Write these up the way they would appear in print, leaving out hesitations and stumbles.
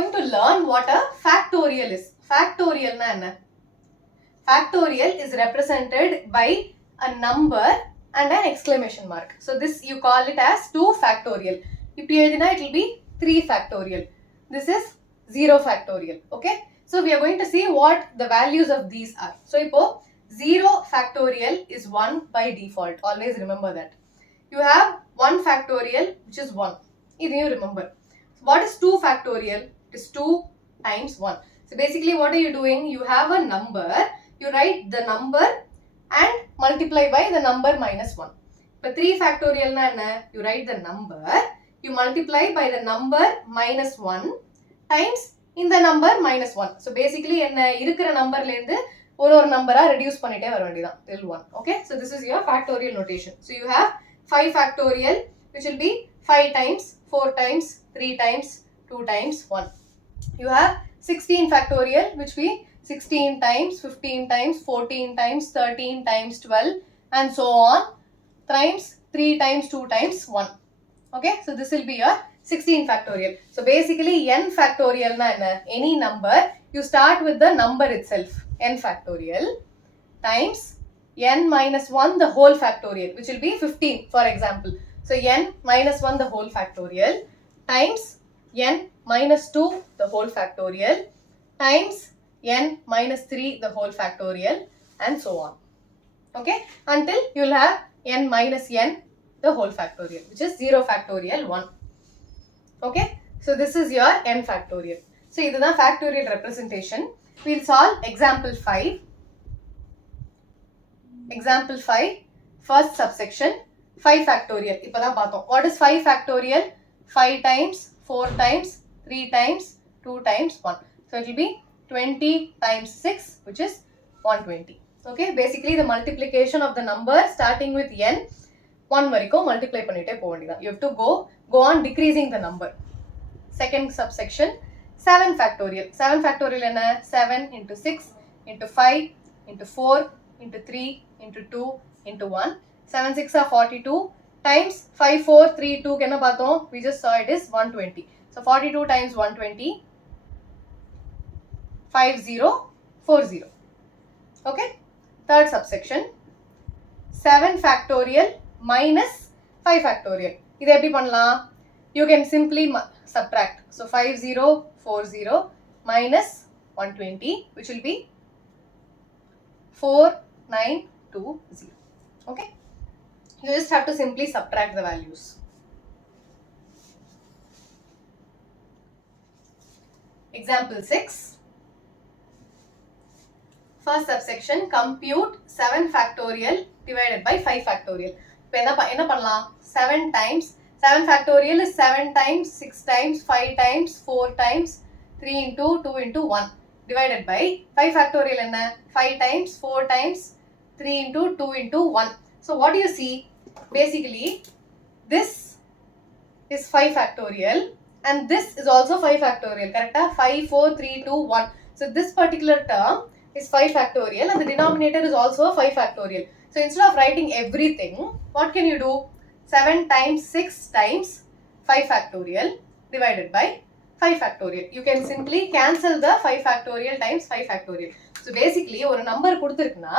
going to learn what a factorial is. Factorial na enna? Factorial is represented by a number and an exclamation mark. So this you call it as 2 factorial. If it will be 3 factorial. This is 0 factorial. Okay. So we are going to see what the values of these are. So ipo 0 factorial is 1 by default. Always remember that. You have 1 factorial which is 1. This you remember. So what is 2 factorial? It is 2 times 1. So basically what are you doing? You have a number. You write the number and multiply by the number minus 1. But 3 factorial na enna? You write the number. You multiply by the number minus 1 times in the number minus 1. So basically enna irukra number lende ஒரு number reduce பண்ணிட்டே வர வேண்டியதான் till 1. Okay, so this is your factorial notation. So you have 5 factorial which will be 5 times 4 times 3 times 2 times 1. You have 16 factorial which will be 16 times 15 times 14 times 13 times 12 and so on times 3 times 2 times 1. Okay, so this will be your 16 factorial. So basically n factorial na enna? Any number you start with the number itself, n factorial times n minus 1 the whole factorial which will be 15 for example. So n minus 1 the whole factorial times n minus 2 the whole factorial times n minus 3 the whole factorial and so on. Okay, until you will have n minus n the whole factorial which is 0 factorial 1. Okay, so this is your n factorial. So this is the factorial representation. We will solve example 5. Example 5, first subsection, 5 factorial. What is 5 factorial? 5 times, 4 times, 3 times, 2 times 1. So it will be 20 times 6 which is 120. Okay, basically the multiplication of the number starting with n, 1 variko multiply pannite povandida. You have to go on decreasing the number. Second subsection, 7 factorial. 7 factorial enna? 7 into 6 into 5 into 4 into 3 into 2 into 1. 7 6 are 42 times 5 4 3 2 kenna paathom? We just saw it is 120. So 42 times 120 5040. Okay, third subsection, 7 factorial minus 5 factorial. Idu eppadi pannalam? You can simply subtract. So 5040 minus 120 which will be 4920. Okay, you just have to simply subtract the values. Example 6, first subsection, compute 7 factorial divided by 5 factorial. Enna pannalam? 7 times 7 factorial is 7 times 6 times 5 times 4 times 3 into 2 into 1 divided by 5 factorial enna? 5 times 4 times 3 into 2 into 1. So what do you see? Basically this is 5 factorial and this is also 5 factorial, correct? 5 4 3 2 1. So this particular term is 5 factorial and the denominator is also 5 factorial. So instead of writing everything, what can you do? 7 times 6 times 5 factorial divided by 5 factorial. You can simply cancel the 5 factorial times 5 factorial. So basically ஒரு number கொடுத்திருக்குனா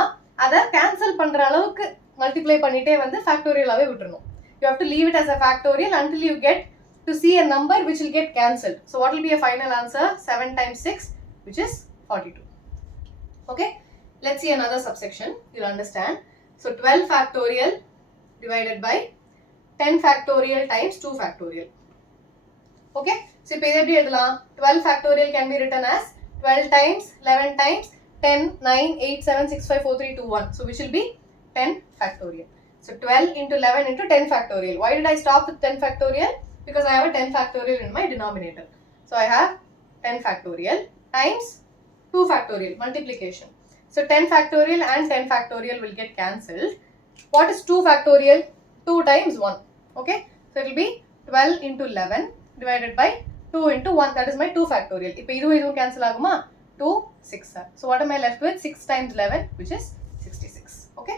அதை cancel பண்ற அளவுக்கு multiply பண்ணிட்டே வந்து factorial ஆவே விட்டுறணும். You have to leave it as a factorial until you get to see a number which will get cancelled. So what will be a final answer? 7 times 6 which is 42. Okay, let's see another subsection. You'll understand. So 12 factorial divided by 10 factorial times 2 factorial. Okay, so இப்போ எப்படி எழுதலாம்? 12 factorial can be written as 12 times 11 times 10 9 8 7 6 5 4 3 2 1. So which will be 10 factorial. So 12 into 11 into 10 factorial. Why did I stop with 10 factorial? Because I have a 10 factorial in my denominator. So I have 10 factorial times 2 factorial multiplication. So 10 factorial and 10 factorial will get cancelled. What is 2 factorial? 2 times 1. Okay, so it will be 12 into 11 divided by 2 into 1. That is my 2 factorial. Now idu cancel aguma? 2 6. So what am I left with? 6 times 11 which is 66. Okay.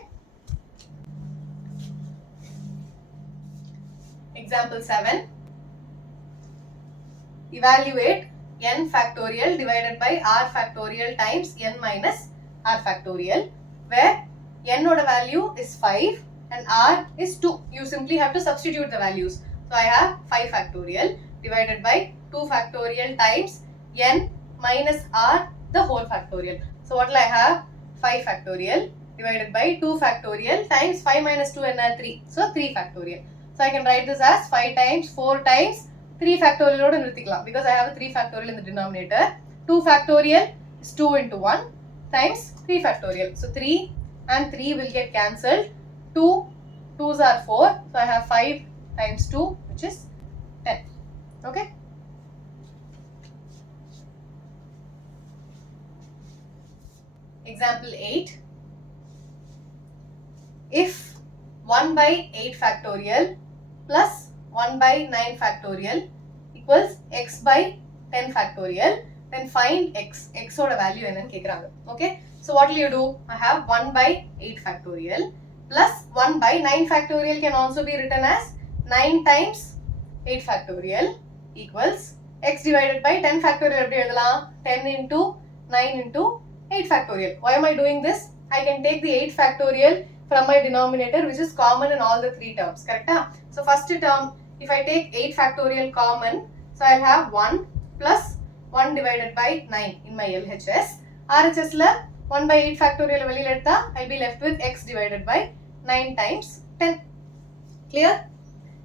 Example 7. Evaluate n factorial divided by r factorial times n minus r factorial, where n oda value is 5 and r is 2. You simply have to substitute the values. So I have 5 factorial divided by 2 factorial times n minus r the whole factorial. So what will I have? 5 factorial divided by 2 factorial times 5 minus 2 and 3. So 3 factorial. So I can write this as 5 times 4 times 3 factorial because I have a 3 factorial in the denominator. 2 factorial is 2 into 1 times 3 factorial. So 3 and 3 will get cancelled. 2 2s are 4. So I have 5 times 2, which is 10. Okay. Example 8. If 1 by 8 factorial plus 1 by 9 factorial equals x by 10 factorial, then find x. X oda value enna kekranga. Okay. So what will you do? I have 1 by 8 factorial plus 1 by 9 factorial can also be written as 9 times 8 factorial equals x divided by 10 factorial. 10 into 9 into 8 factorial. Why am I doing this? I can take the 8 factorial from my denominator, which is common in all the 3 terms. Correct? So first term, if I take 8 factorial common, so I'll have 1 plus 1 divided by 9 in my LHS. RHS la 1 by 8 factorial I'll be left with x divided by 9 times 10. Clear?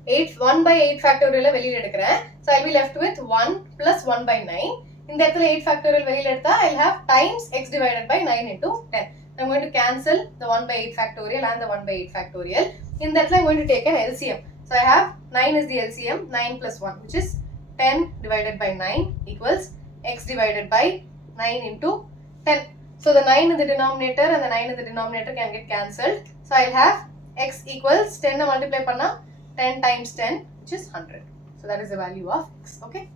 1 by 8 factorial so I'll be left with 1 plus 1 by 9. In the 8 factorial I'll have times x divided by 9 into 10. I'm going to cancel the 1 by 8 factorial and the 1 by 8 factorial. In that I'm going to take an LCM. So I have 9 is the LCM, 9 plus 1, which is 10 divided by 9 equals x divided by 9 into 10. So the 9 in the denominator and the 9 in the denominator can get cancelled. So I'll have x equals 10 multiply panna 10 times 10, which is 100. So that is the value of x. Okay.